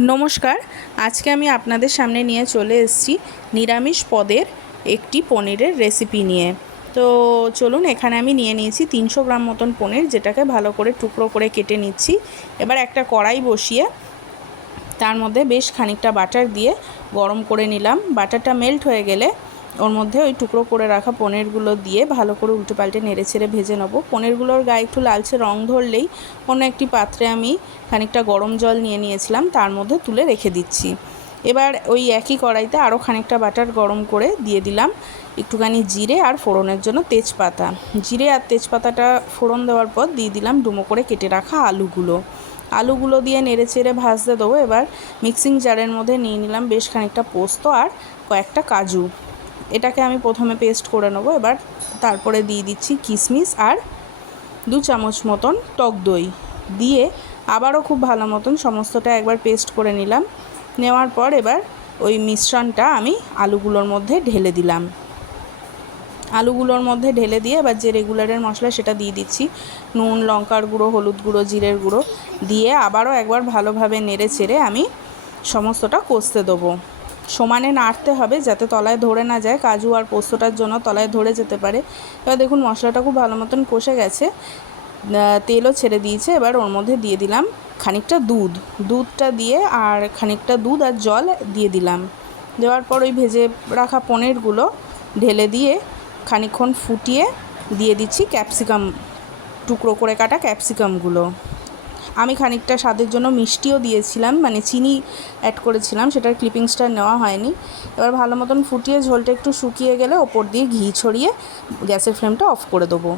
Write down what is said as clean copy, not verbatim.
নমস্কার। আজকে আমি আপনাদের সামনে নিয়ে চলে এসেছি নিরামিষ পদের একটি পনিরের রেসিপি নিয়ে। তো চলুন, এখানে আমি নিয়ে নিয়েছি 300 গ্রাম মতন পনির, যেটাকে ভালো করে টুকরো করে কেটে নিচ্ছি। এবার একটা কড়াই বসিয়ে তার মধ্যে বেশ খানিকটা বাটার দিয়ে গরম করে নিলাম। বাটারটা মেল্ট হয়ে গেলে ওর মধ্যে ওই টুকরো করে রাখা পনিরগুলো দিয়ে ভালো করে উল্টে পাল্টে নেড়ে ছেড়ে ভেজে নেব। পনিরগুলোর গায়ে একটু লালচে রং ধরলেই অন্য একটি পাত্রে আমি খানিকটা গরম জল নিয়ে নিয়েছিলাম, তার মধ্যে তুলে রেখে দিচ্ছি। এবার ওই একই কড়াইতে আরও খানিকটা বাটার গরম করে দিয়ে দিলাম একটুখানি জিরে আর ফোড়নের জন্য তেজপাতা। জিরে আর তেজপাতাটা ফোড়ন দেওয়ার পর দিয়ে দিলাম ডুমো করে কেটে রাখা আলুগুলো দিয়ে নেড়ে চেড়ে ভাজতে দেবো। এবার মিক্সিং জারের মধ্যে নিয়ে নিলাম বেশ খানিকটা পোস্ত আর কয়েকটা কাজু। এটাকে আমি প্রথমে পেস্ট করে নেবো। এবার তারপরে দিয়ে দিচ্ছি কিশমিশ আর 2 চামচ মতন টক দই দিয়ে আবারও খুব ভালো মতন সমস্তটা একবার পেস্ট করে নিলাম। নেওয়ার পর এবার ওই মিশ্রণটা আমি আলুগুলোর মধ্যে ঢেলে দিলাম। আলুগুলোর মধ্যে ঢেলে দিয়ে এবার যে রেগুলারের মশলা সেটা দিয়ে দিচ্ছি, নুন, লঙ্কার গুঁড়ো, হলুদ গুঁড়ো, জিরের গুঁড়ো দিয়ে আবারও একবার ভালোভাবে নেড়ে চেড়ে আমি সমস্তটা কষতে দেবো। সমানে নাড়তে হবে যাতে তলায় ধরে না যায়, কাজু আর পোস্তটার জন্য তলায় ধরে যেতে পারে। এবার দেখুন মশলাটা খুব ভালো মতন কষে গেছে, তেলও ছেড়ে দিয়েছে। এবার ওর মধ্যে দিয়ে দিলাম খানিকটা দুধটা দিয়ে আর খানিকটা দুধ আর জল দিয়ে দিলাম। দেওয়ার পর ওই ভেজে রাখা পনিরগুলো ঢেলে দিয়ে খানিকক্ষণ ফুটিয়ে দিয়ে দিচ্ছি ক্যাপসিকাম, টুকরো করে কাটা ক্যাপসিকামগুলো। আমি খানিকটা স্বাদের জন্য মিষ্টিও দিয়েছিলাম, মানে চিনি অ্যাড করেছিলাম, সেটার ক্লিপিংসটা নেওয়া হয়নি। এবার ভালো মতন ফুটিয়ে ঝোলটা একটু শুকিয়ে গেলে ওপর দিয়ে ঘি ছড়িয়ে গ্যাসের ফ্লেমটা অফ করে দেবো।